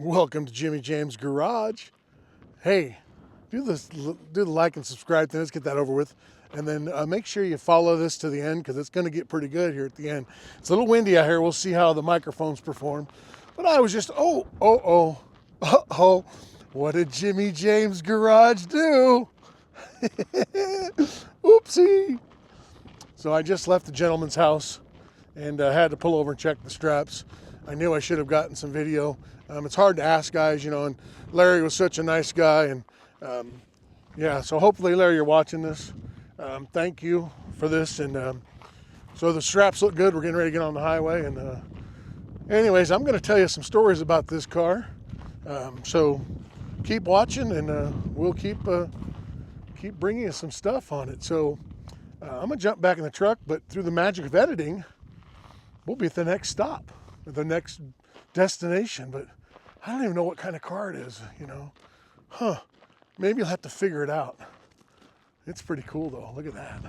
Welcome to Jimmy James Garage. Hey, do the like and subscribe thing. Let's get that over with, and then make sure you follow this to the end because it's going to get pretty good here at the end. It's a little windy out here. We'll see how the microphones perform. But I was just oh, what did Jimmy James Garage do? Oopsie. So I just left the gentleman's house and had to pull over and check the straps. I knew I should have gotten some video. It's hard to ask guys, you know, and Larry was such a nice guy. And yeah, so hopefully, Larry, you're watching this. Thank you for this. And so the straps look good. We're getting ready to get on the highway. And anyways, I'm going to tell you some stories about this car. So keep watching, and we'll keep bringing you some stuff on it. So I'm going to jump back in the truck, but through the magic of editing, we'll be at the next stop, the next destination. But I don't even know what kind of car it is, you know. Maybe you'll have to figure it out. It's pretty cool though. Look at that.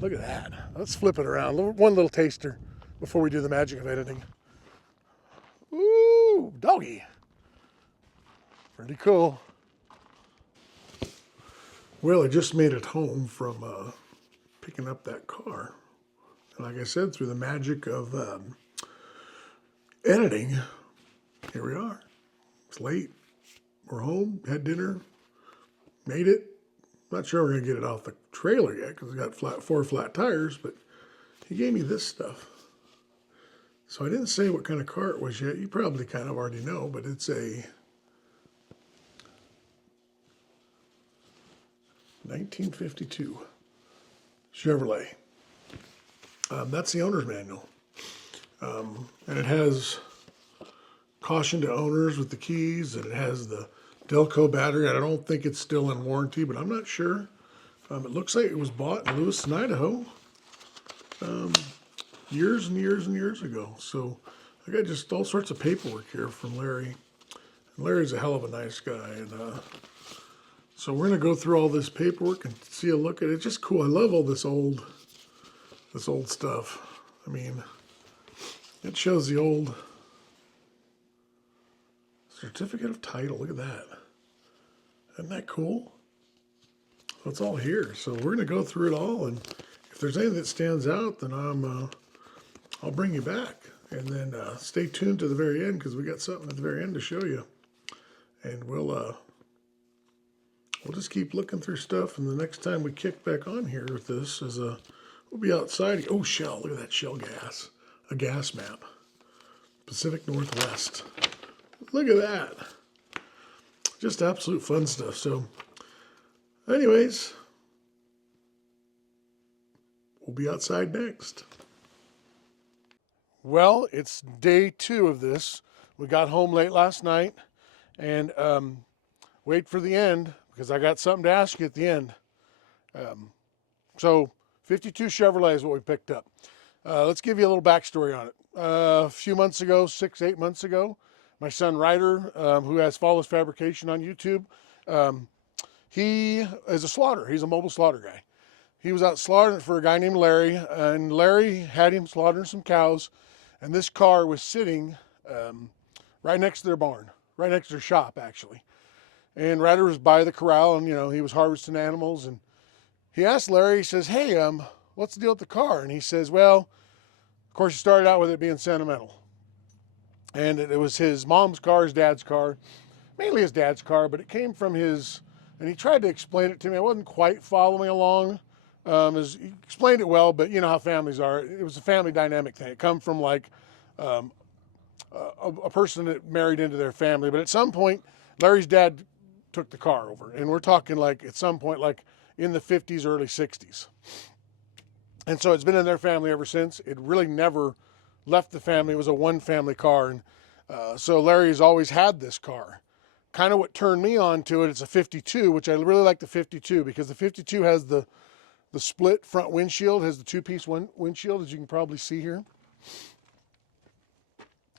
Look at that. Let's flip it around. One little taster before we do the magic of editing. Ooh, doggy. Pretty cool. Well, I just made it home from picking up that car. And like I said, through the magic of editing, here we are. It's late. We're home, had dinner, made it. Not sure we're going to get it off the trailer yet because it's got four flat tires, but he gave me this stuff. So I didn't say what kind of car it was yet. You probably kind of already know, but it's a 1952 Chevrolet. That's the owner's manual. And it has caution to owners with the keys, and it has the Delco battery. I don't think it's still in warranty, but I'm not sure. It looks like it was bought in Lewiston, Idaho, years and years and years ago. So I got just all sorts of paperwork here from Larry. And Larry's a hell of a nice guy, and so we're gonna go through all this paperwork and see a look at it. It's just cool. I love all this old stuff. I mean, it shows the old certificate of title. Look at that. Isn't that cool? So it's all here. So we're going to go through it all, and if there's anything that stands out, then I'll bring you back. And then stay tuned to the very end because we got something at the very end to show you. And we'll just keep looking through stuff. And the next time we kick back on here with this is we'll be outside. Oh, Shell! Look at that Shell gas. A gas map. Pacific Northwest. Look at that. Just absolute fun stuff. So, anyways, we'll be outside next. Well, it's day 2 of this. We got home late last night, and wait for the end because I got something to ask you at the end. So, 52 Chevrolet is what we picked up. Let's give you a little backstory on it. A few months ago, 6-8 months ago, my son Ryder, who has Flawless Fabrication on YouTube, he is a slaughter. He's a mobile slaughter guy. He was out slaughtering for a guy named Larry, and Larry had him slaughtering some cows, and this car was sitting right next to their barn, right next to their shop, actually. And Ryder was by the corral, and, you know, he was harvesting animals, and he asked Larry, he says, hey, what's the deal with the car? And he says, well, of course, he started out with it being sentimental. And it was his mom's car, his dad's car, mainly his dad's car, but it came from his, and he tried to explain it to me. I wasn't quite following along. He explained it well, but you know how families are. It was a family dynamic thing. It come from like a person that married into their family. But at some point, Larry's dad took the car over. And we're talking like at some point, like in the 50s, early 60s. And so it's been in their family ever since. It really never left the family. It was a one-family car. And so Larry's always had this car. Kind of what turned me on to it, it's a 52, which I really like the 52 because the 52 has the split front windshield, has the two-piece windshield, as you can probably see here.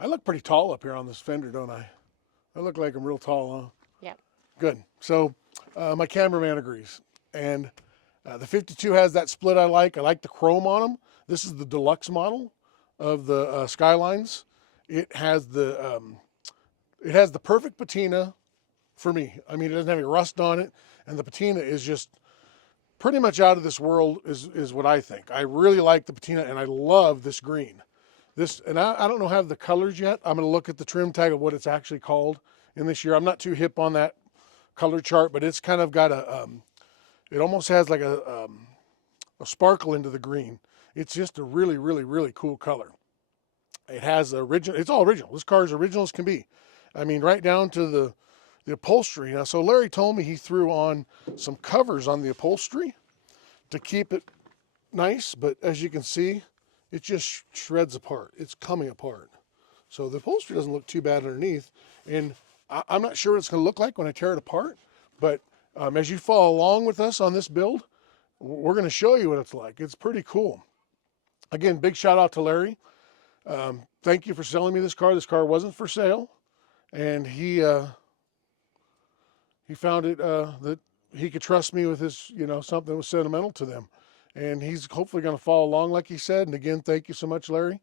I look pretty tall up here on this fender, don't I? I look like I'm real tall, huh? Yep. Good. So my cameraman agrees. And the 52 has that split I like. I like the chrome on them. This is the Deluxe model of the Skylines. It has the it has the perfect patina for me. I mean, it doesn't have any rust on it, and the patina is just pretty much out of this world is what I think. I really like the patina, and I love this green. And I don't know have the colors yet. I'm going to look at the trim tag of what it's actually called in this year. I'm not too hip on that color chart, but it's kind of got it almost has like a sparkle into the green. It's just a really, really, really cool color. It has original. It's all original. This car is original as can be. I mean, right down to the upholstery. Now, so Larry told me he threw on some covers on the upholstery to keep it nice, but as you can see, it just shreds apart. It's coming apart. So the upholstery doesn't look too bad underneath, and I'm not sure what it's going to look like when I tear it apart, but as you follow along with us on this build, we're going to show you what it's like. It's pretty cool. Again, big shout out to Larry. Thank you for selling me this car. This car wasn't for sale, and he found it that he could trust me with his, something that was sentimental to them. And he's hopefully going to follow along like he said. And again, thank you so much, Larry.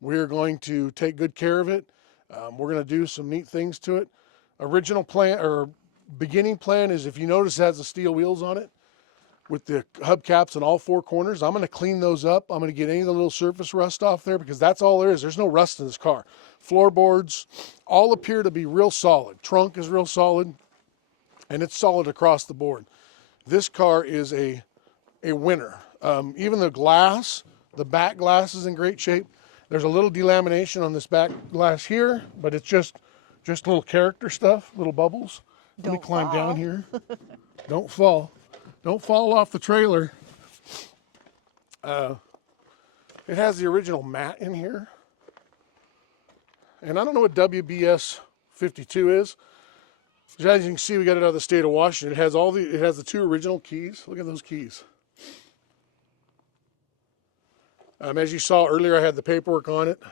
We're going to take good care of it. We're going to do some neat things to it. Original plan or beginning plan is, if you notice, it has the steel wheels on it with the hubcaps in all four corners. I'm going to clean those up. I'm going to get any of the little surface rust off there because that's all there is. There's no rust in this car. Floorboards all appear to be real solid. Trunk is real solid, and it's solid across the board. This car is a winner. Even the glass, the back glass is in great shape. There's a little delamination on this back glass here, but it's just little character stuff, little bubbles. Let me climb down here. Don't fall. Don't fall off the trailer. It has the original mat in here. And I don't know what WBS 52 is. As you can see, we got it out of the state of Washington. It has the two original keys. Look at those keys. As you saw earlier, I had the paperwork on it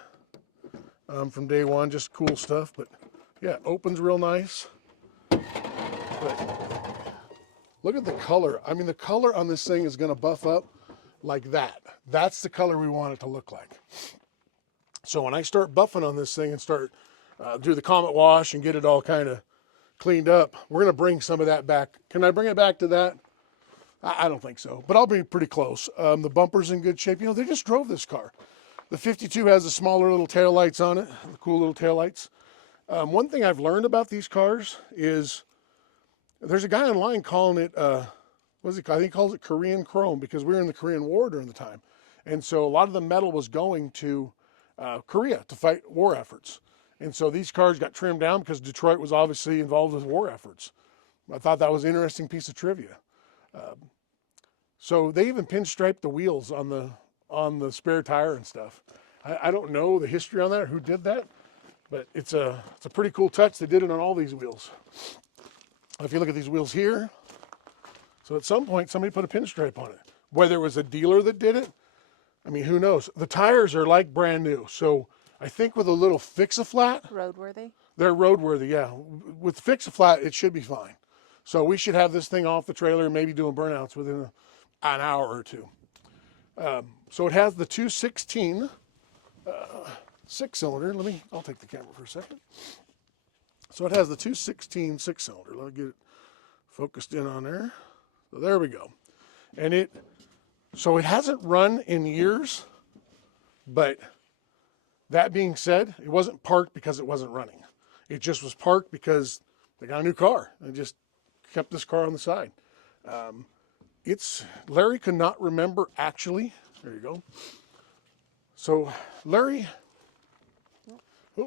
from day one. Just cool stuff. But yeah, it opens real nice. But look at the color. I mean, the color on this thing is going to buff up like that. That's the color we want it to look like. So when I start buffing on this thing and start do the Comet wash and get it all kind of cleaned up, we're going to bring some of that back. Can I bring it back to that? I don't think so, but I'll be pretty close. The bumper's in good shape. They just drove this car. The 52 has the smaller little taillights on it, the cool little taillights. One thing I've learned about these cars is there's a guy online calling it, I think he calls it Korean chrome because we were in the Korean War during the time. And so a lot of the metal was going to Korea to fight war efforts. And so these cars got trimmed down because Detroit was obviously involved with war efforts. I thought that was an interesting piece of trivia. So they even pinstriped the wheels on the spare tire and stuff. I don't know the history on that or who did that, but it's a pretty cool touch. They did it on all these wheels. If you look at these wheels here, so at some point somebody put a pinstripe on it. Whether it was a dealer that did it, I mean, who knows? The tires are like brand new. So I think with a little fix-a-flat. Roadworthy? They're roadworthy, yeah. With fix-a-flat, it should be fine. So we should have this thing off the trailer and maybe doing burnouts within an hour or two. So it has the 216 six-cylinder. I'll take the camera for a second. So it has the 216 six-cylinder. Let me get it focused in on there. So there we go. And it hasn't run in years, but that being said, it wasn't parked because it wasn't running. It just was parked because they got a new car and just kept this car on the side. Larry could not remember actually. There you go. So Larry,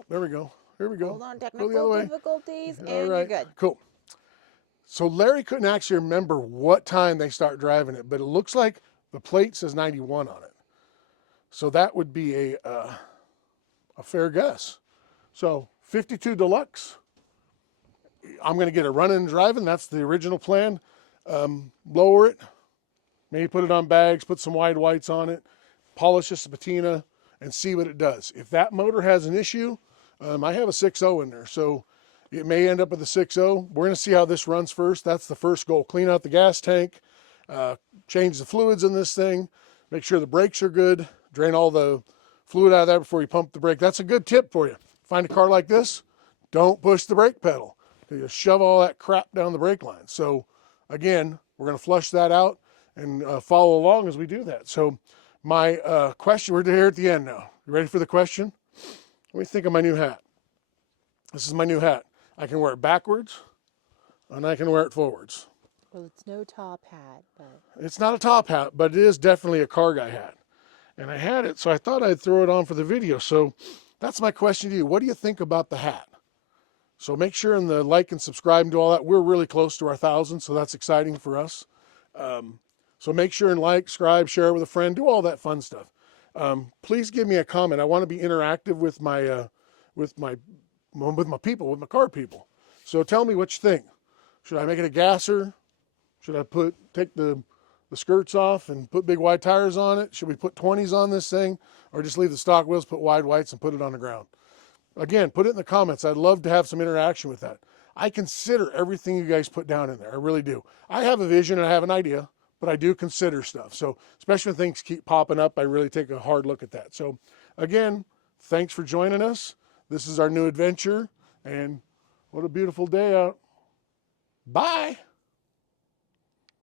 there we go. Here we go. Hold on, Go the other technical way. difficulties, and All right. you're good. Cool. So Larry couldn't actually remember what time they start driving it, but it looks like the plate says 91 on it. So that would be a fair guess. So 52 Deluxe. I'm going to get it running and driving. That's the original plan. Lower it, maybe put it on bags, put some wide whites on it, polish this patina, and see what it does. If that motor has an issue, I have a 6.0 in there, so it may end up with a 6.0. We're going to see how this runs first. That's the first goal. Clean out the gas tank, change the fluids in this thing, make sure the brakes are good, drain all the fluid out of there before you pump the brake. That's a good tip for you. Find a car like this, don't push the brake pedal. You shove all that crap down the brake line. So again, we're going to flush that out and follow along as we do that. So my question, we're here at the end now. You ready for the question? What do you think of my new hat? This is my new hat. I can wear it backwards and I can wear it forwards. Well, it's no top hat, but... It's not a top hat, but it is definitely a car guy hat. And I had it, so I thought I'd throw it on for the video. So that's my question to you. What do you think about the hat? So make sure and like and subscribe and do all that. We're really close to our 1,000, so that's exciting for us. So make sure and like, subscribe, share it with a friend, do all that fun stuff. Please give me a comment. I want to be interactive with my people, with my car people. So tell me what you think. Should I make it a gasser? Should I take the skirts off and put big wide tires on it? Should we put 20s on this thing, or just leave the stock wheels, put wide whites, and put it on the ground? Again, put it in the comments. I'd love to have some interaction with that. I consider everything you guys put down in there. I really do. I have a vision and I have an idea, but I do consider stuff. So especially when things keep popping up, I really take a hard look at that. So again, thanks for joining us. This is our new adventure, and what a beautiful day out. Bye.